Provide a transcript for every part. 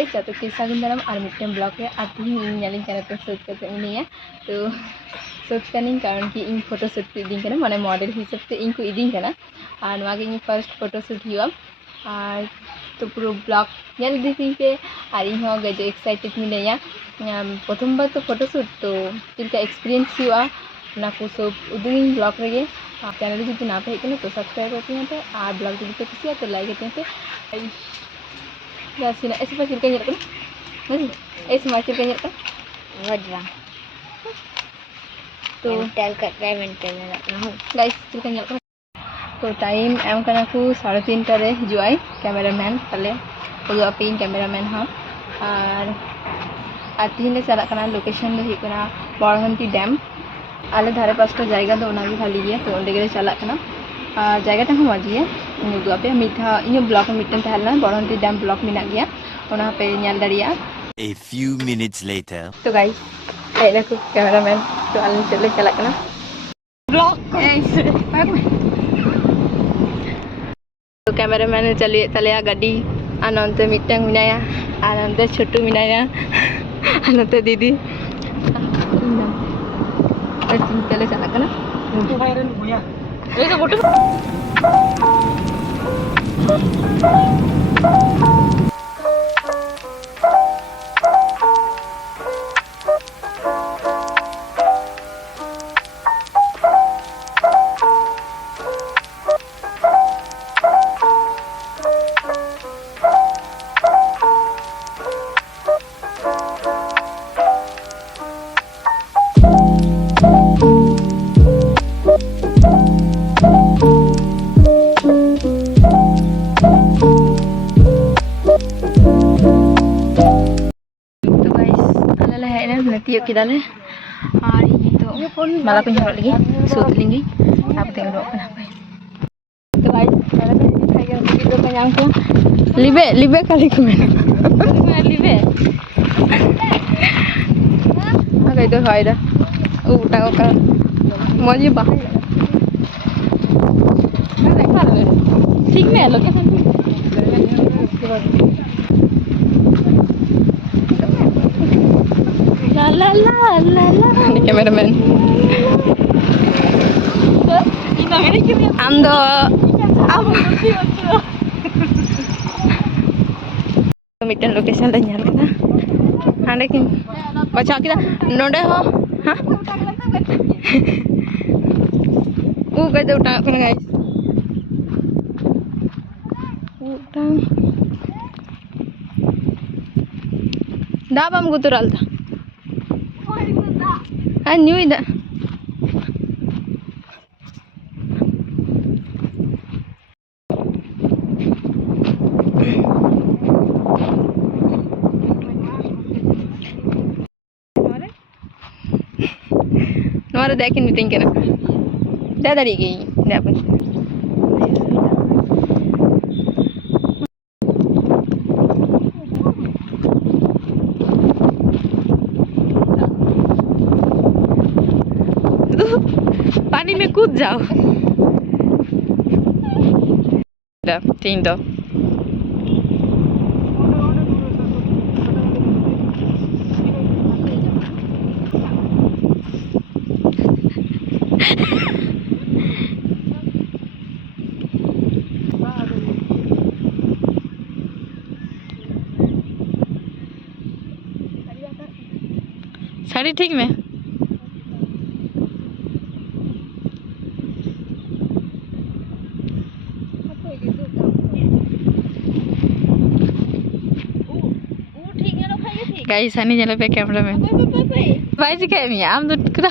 Guys जब तक सागुन दाराम और मिट्टन ब्लॉग रे और तीन ᱧᱮᱞᱤᱧ ᱠᱟᱱᱟ ᱯᱮ ᱥᱩᱴ ᱠᱟᱛᱮ ᱢᱤᱱᱟᱹᱧᱟ ᱛᱚ ᱥᱩᱴ ᱠᱟᱹᱱᱟᱹᱧ ᱠᱟᱨᱚᱱ ᱠᱤ ᱤᱧ ᱯᱷᱳᱴᱳ ᱥᱩᱴ ᱠᱚ ᱤᱫᱤᱧ ᱠᱟᱱᱟ ᱢᱟᱱᱮ ᱢᱚᱰᱮᱞ ᱦᱤᱥᱟᱹᱵ ᱛᱮ ᱤᱧ ᱠᱚ ᱤᱫᱤᱧ ᱠᱟᱱᱟ ᱟᱨ ᱱᱚᱣᱟ ᱜᱮ ᱤᱧ ᱯᱷᱟᱨᱥᱴ ᱯᱷᱳᱴᱳ ᱥᱩᱴ ᱦᱩᱭᱩᱜᱼᱟ ᱟᱨ तो पूरा ब्लॉग ᱧᱮᱞ ᱤᱫᱤ ᱛᱤᱧ ᱯᱮ ᱟᱨ ᱤᱧ ᱦᱚᱸ ᱜᱟᱡᱮ ᱮᱠᱥᱟइटेड ᱢᱤᱱᱟᱹᱧᱟ प्रथम बार तो फोटो शूट तो चिल्का एक्सपीरियंस हुआ ना को सब उदुगिन ब्लॉग रे चैनल जुदी ना पे हेकनो तो सब्सक्राइब करते पे और ब्लॉग जुदी पे कुसिया तो लाइक करते पे जासिना ऐसे पर चिल्का ñel kan ऐसे मा चिल्का ñel kan वजवा तो टेल कर पेमेंट करना गाइस चिल्का ñel kan तो टाइम एम करना को 3:30 रे हिजुआई कैमरामैन तले उदु अपे कैमरामैन हां और तीन ले चला करना लोकेशन दो हिकना बड़हंती डैम आले धारे पास तो जायगा दो ओना भी खाली गया तो ओंडे गेले चला करना और जायगा टा मज गया उदु अपे मिठा इन ब्लॉक मिटन तहलना बड़हंती डैम ब्लॉक मिना गया ओना पे ñel दरिया A few minutes later तो गाइस एना को कैमरामैन तो आले चले चला करना ब्लॉक तो कैमरामैन चले तलेया गाड़ी आनंते मिटन मिनाया आनंते छोटू मिनाया आनंते दीदी चले चला करना ये तो photo tiup kita le hari itu malah punya lagi shoot lagi apa tengok kenapa itu guys malah punya saya video kenyang tu libe kali komen libe agak itu hai dah utang kan mau je bah ठीक में location La la la la la. Ini kameramen. Ando. Midan location dah nyal kita. Anda kin baca kita nonde ho. Hah? Gaya utang kan guys. Utang. Dah bam gutural dah. New ida Nora देखे नहीं टिंग करना दादा री गई ना बस पानी में कूद जाओ तीन दो साड़ी ठीक में गाइस हनी चले पे कैमरा में भाई जी कह नहीं आम तो करा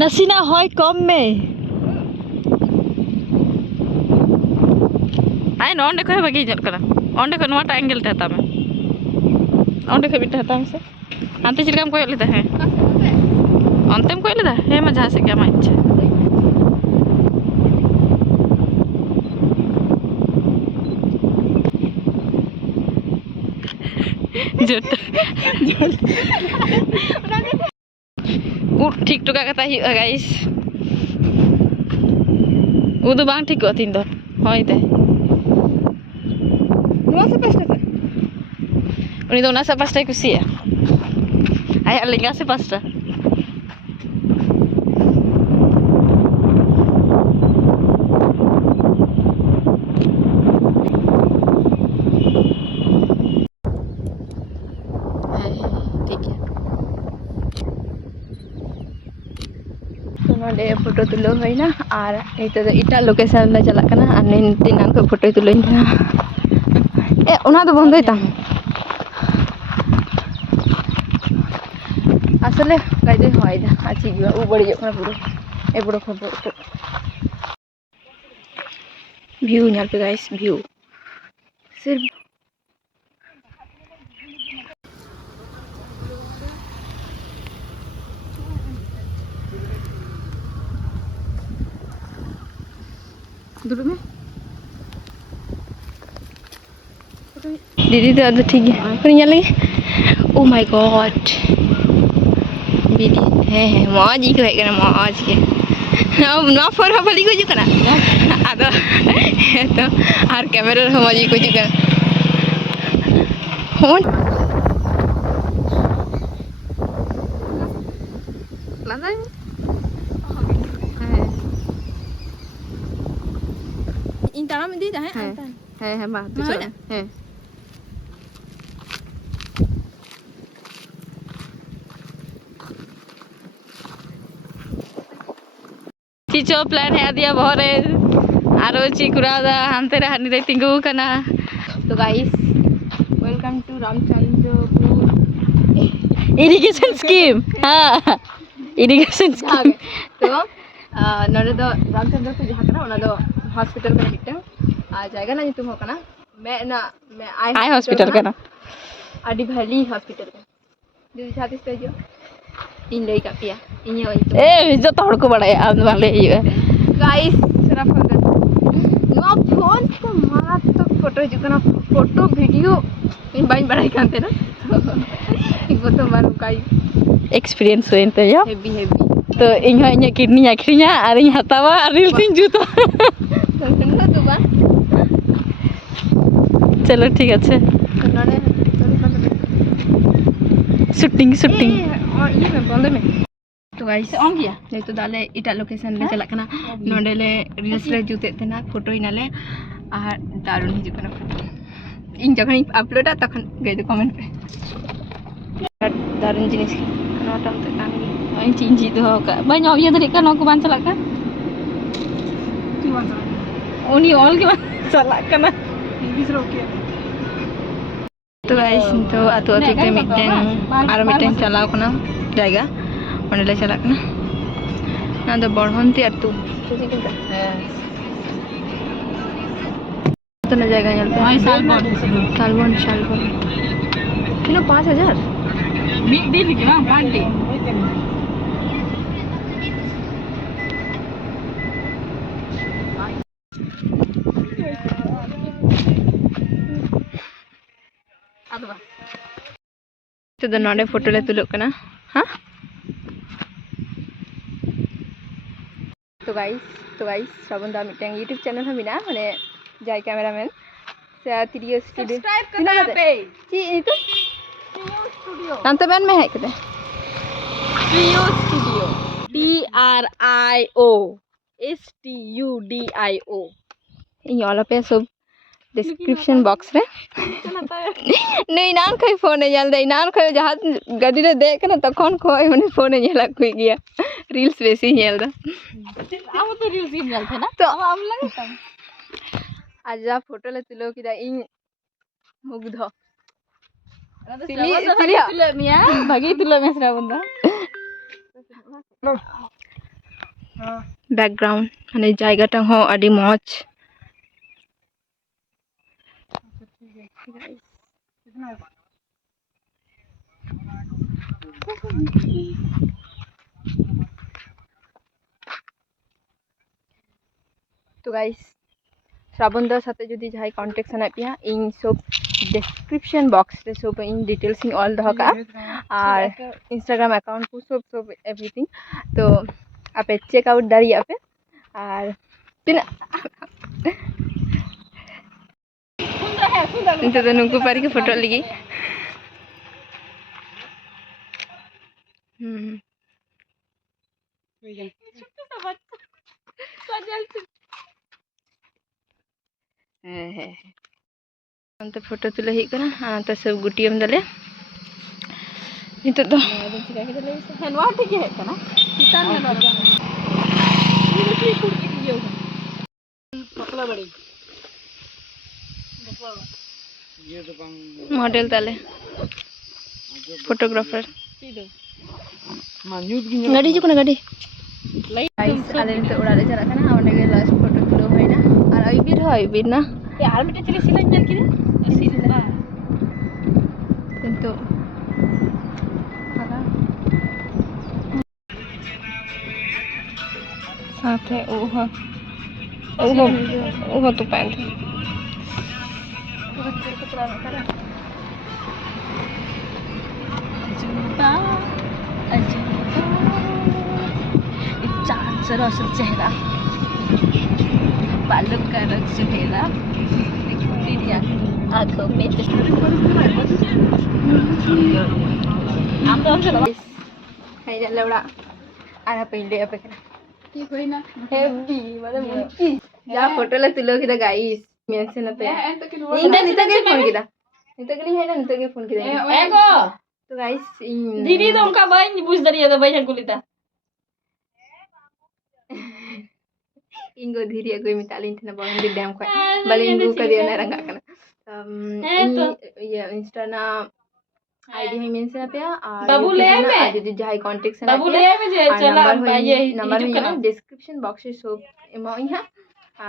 नसीना होय कम में आई नॉन देखो है बाकी जल करा ऑन देखो नोटा एंगल था तब ᱚᱸᱰᱮ ᱠᱷᱚᱡ ᱢᱤᱫᱴᱮᱱ ᱦᱟᱛᱟᱣ ᱢᱮᱥᱮ ᱦᱟᱱᱛᱮ ᱪᱮᱫ ᱞᱮᱠᱟᱢ ᱠᱚᱭᱚᱜ ᱞᱮᱫᱟ ᱦᱮᱸ ᱚᱱᱛᱮᱢ ᱠᱚᱭᱚᱜ ᱞᱮᱫᱟ ᱦᱮᱸ ᱢᱟ ᱡᱟᱦᱟᱸ ᱥᱮᱫ ᱜᱮ ᱟᱢᱟᱜ ᱤᱪᱪᱷᱟ ᱩᱫ ᱴᱷᱤᱠ ᱴᱚ ᱠᱟᱜ ᱠᱟᱛᱟᱭ ᱦᱩᱭᱩᱜᱼᱟ ᱜᱟᱭᱤᱥ ᱩᱫ ᱫᱚ ᱵᱟᱝ ᱴᱷᱤᱠᱚᱜᱼᱟ ᱛᱤᱦᱤᱧ ᱫᱚ ᱦᱳᱭ ᱫᱟᱭ ᱱᱚᱣᱟ ᱥᱮ ᱯᱟᱥᱴᱟ ᱥᱮᱫ ᱩᱱᱤ ᱫᱚ ᱚᱱᱟ ᱥᱮᱫ ᱯᱟᱥᱴᱟᱭ ᱠᱩᱥᱤᱭᱟᱜᱼᱟ ᱟᱭᱟᱜ ᱞᱮᱸᱜᱟ ᱥᱮ ᱯᱟᱥᱴᱟ ᱴᱷᱤक है तो नोडे फोटो तुलो होइना और नितो दो इटा लोकेशन ले चला कना और नितिनान को फोटो तुलोइन था ए उना दो बंदोय ता আসলে কাজে হয় না আছি গিয়া ও বড়ি যখন পুরো এ বড় খবর ভিউ ñal पे गाइस ভিউ सिर्फ दूर में दीदी तो अब ठीक है पर ñal lagi oh my God दीदी है मौज ही कहे कना मौज के अब ना फोर भली को जुकना आदो तो आर कैमरा रे मौज को जुकना फोन लादा है इन तारा में दी है मा तू चला है चिचो प्लान है दिया बहरे आरो चिकुरादा हानते रे हानि रे तिंगु कना तो guys welcome to Ramchandrapur irrigation scheme हां इरिगेशन स्कीम तो नोडे दो रामचंद्रपुर जहां कना ओना दो हॉस्पिटल का मिटन आ जाएगा ना तुम हो कना मैं आई हॉस्पिटल कना आदि भली हॉस्पिटल का दीदी छातीस पे जो इन लई का पिया इन यो ए जो तोड़ को बड़ा आम वाले ये गाइस सरा फोन नो फोन को मारा तो फोटो जुकना फोटो वीडियो इन बाइन बड़ाई कांते ना एक फोटो मारू काई एक्सपीरियंस होइन तो यो हेवी तो इन इन किडनी आखरिया और इन हतावा रील तीन जुतो सुनना तो बा चलो ठीक है शूटिंग शूटिंग और ये मैं बोल दे में तो गाइस ऑन किया नहीं तो दाले इटा लोकेशन ले चला कना नोडे ले रील्स ले जुते तना फोटो इनाले आ दारुन हिजु कना फोटो इन जखन अपलोड तखन गई तो कमेंट पे दारुन जिनिस नोटम ते कान आई चिंजी दो का बाय नो ये दरे का नो को बान चला का की बात उनी ऑल के बान चला कना इंग्लिश रोके तो गाइस तो आतो आतो ते मिटन आरो मिटन चलाओ कना जाएगा ओने ले चला कना ना तो बड़हंती आतु तो ना जाएगा यहाँ पे सालबन किलो 5000 बिग डील के ना पांटी तो नोडे फोटो ले तुलो कना हां तो गाइस श्रवण दा मिटन YouTube चैनल हम बिना माने जाय कैमरामैन से त्रियो स्टूडियो सब्सक्राइब करना पे जी तो स्टूडियो अंत मैन में है कदे त्रियो स्टूडियो TRIOSTUDIO इन ऑल पे सब डिस्क्रिप्शन बॉक्स रे नहीं नान खै फोन नेल दे नान खै जहां गाड़ी रे देख ना तखन खै माने फोन नेला कोई गया रील्स बेसी नेल दा आम तो रील्स इन नेल थे ना तो आम लगता आज जा फोटो ले तुलो किदा इन मुग्ध तुले मिया भागी तुले मेसरा बंदा बैकग्राउंड माने जायगाटा हो आदि मौज तो गाइस श्रावण दा साथे जुदी जहाई कॉन्टेक्ट सना पिया इन सब डिस्क्रिप्शन बॉक्स रे सब इन डिटेल्स इन ऑल दह का और इंस्टाग्राम अकाउंट को सब एवरीथिंग तो आपे चेकआउट दाड़िया पे और तीन तो नुकु पारी के फोटो लगी अंत फोटो तुले ही कना अंत सब गुटियम दले नितो दो हेनवा ठीक है कना कितान हेनवा ये देखिए कुर्ती की जो पतला बड़ी ये तो मॉडल तले फोटोग्राफर गाड़ी जो गाड़ी गाइस आले नितो उड़ाले चला कना ओंडे गे लास्ट फोटो तुलो होइना और अइबिर ना ए आर मिटे चली सिला ñal किदे सिला किंतु साथ है ओह तो पैंट चांद सा रोशन चेहरा बालों का रंग सुनहरा आंखों में लौड़ा आना पहले apa kena heavy mana mungkin ya foto lah tulo kita guys mention apa ya nita ke phone kita nita ke lihat nita ke phone kita ego तो guys दीदी तो उनका भाई नहीं पूछ दरिया तो भाई कुलिता इंगो धीरे कोई मितालिन थना बंदी डैम को बले इंगो का दिया ना रंगा करना ये इंस्टा ना आईडी में मेंशन पे और बाबू ले आए मैं यदि जहाई कांटेक्ट से बाबू ले आए मैं चला ये नंबर में डिस्क्रिप्शन बॉक्स में सब एमा यहाँ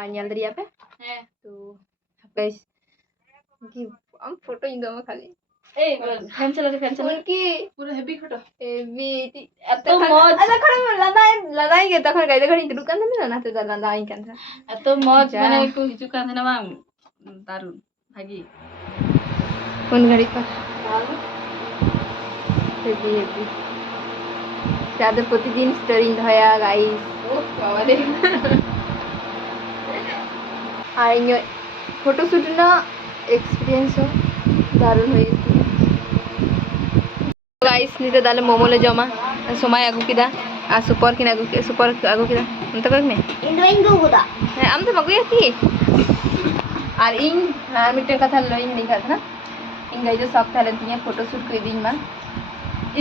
nyal दरिया पे तो गाइस कि हम फोटो इंदो में खाली ए फैन चला उनकी पूरा हेवी फोटो हेवी तो मौज खड़े लदाई के तखन गाइस खड़ी दुकान में ना तो लदाई के तो मौज माने को हिजु का ना मा दारू भागी कौन गाड़ी पर हेवी ज्यादा प्रतिदिन स्टोरी धया गाइस ओ बाबा रे আর ইয়ে ফটোশুট না এক্সপেরিয়েন্স দারুণ হয়েছে গাইস নিতে দালে মোমোলে জমা সময় আগু কিদা আর সুপার কিনা আগু কিদা অন্ত কই মে इंदो गुदा হ্যাঁ আমি তো মাগু কি আর ইন মিটে কথা লই নি কথা ইন গাইজ সব ট্যালেন্ট নিয়ে ফটোশুট কই দিন মা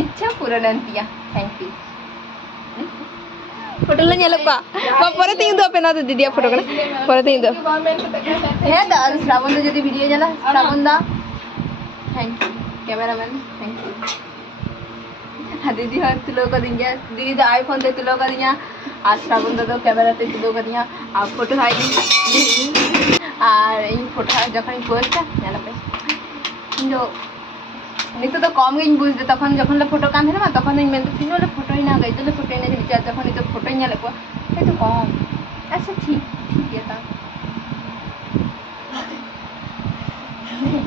ইচ্ছা পূরণ দিয়া থ্যাংক ইউ फोटो ला ñalak pa pore ting do pe na to didiya photo kana pore ting do he da Shravan da jodi video jala Shravan da thank you cameraman thank you हां दीदी हर तुलो का दिया दीदी दा आईफोन ते तुलो का दिया आज श्रावण da कैमरा ते तुलो का दिया आ फोटो हाई আর এই फोटो যখন পোস্ট ñala pe ইndo নিতে তো কম গিন বুঝতে তখন যখন ফটো কাঁধে না তখন আমি মেনতে তিনলে ফটোই না গাইতে ফটোই না দিতে যখন তো ফটোই না লেখো এই তো কম আচ্ছা ঠিক এটা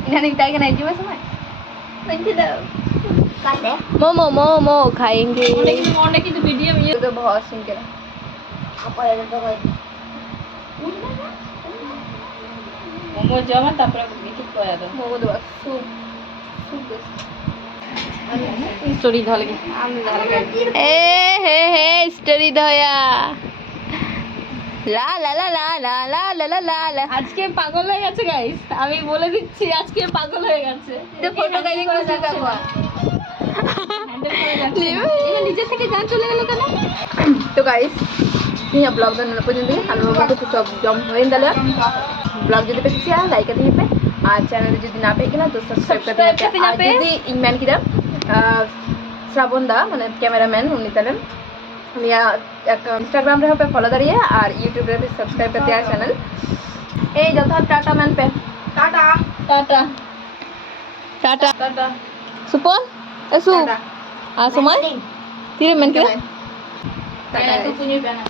इन्हें निकटा के नहीं जीवा समय नहीं दो काटे मोमो खाएंगे मोंडे की तो वीडियो में तो बहुत सुन के apa ya तो भाई मोमो जमा तापर बिकी कोया दो मोमो दो सूप स्टोरी धल के ए हे स्टोरी धया লা লা লা লা লা লা লা লা লা লা আজকে পাগল হয়ে গেছে গাইস আমি বলে দিচ্ছি আজকে পাগল হয়ে গেছে তো ফটো গাইলে করে দেখাবো হ্যান্ডেল করে যাচ্ছে এটা নিজে থেকে গান চলে গেল কেন তো guys ini vlog dan pun jadi kalau mau tuh सब jam होइन दले vlog jadi पे किया लाइक करते हैं पे आज चैनल যদি না পেয়ে কিনা তো সাবস্ক্রাইব করতে हैं আর যদি ইনম্যান কিরা শ্রাবণ দা মানে ক্যামেরাম্যান উনি তাহলে আমি इंस्टाग्राम रे पे फॉलो करिए और यूट्यूब रे पे सब्सक्राइब करते हैं चैनल ए जथा टाटा मैन पे टाटा टाटा टाटा टाटा सुपल ए सु ᱟᱨ ᱥᱚᱢᱚᱭ ᱛᱤᱨᱮᱢ ᱢᱮᱱ ᱠᱮᱫᱟ? Bye. ᱴᱟᱴᱟ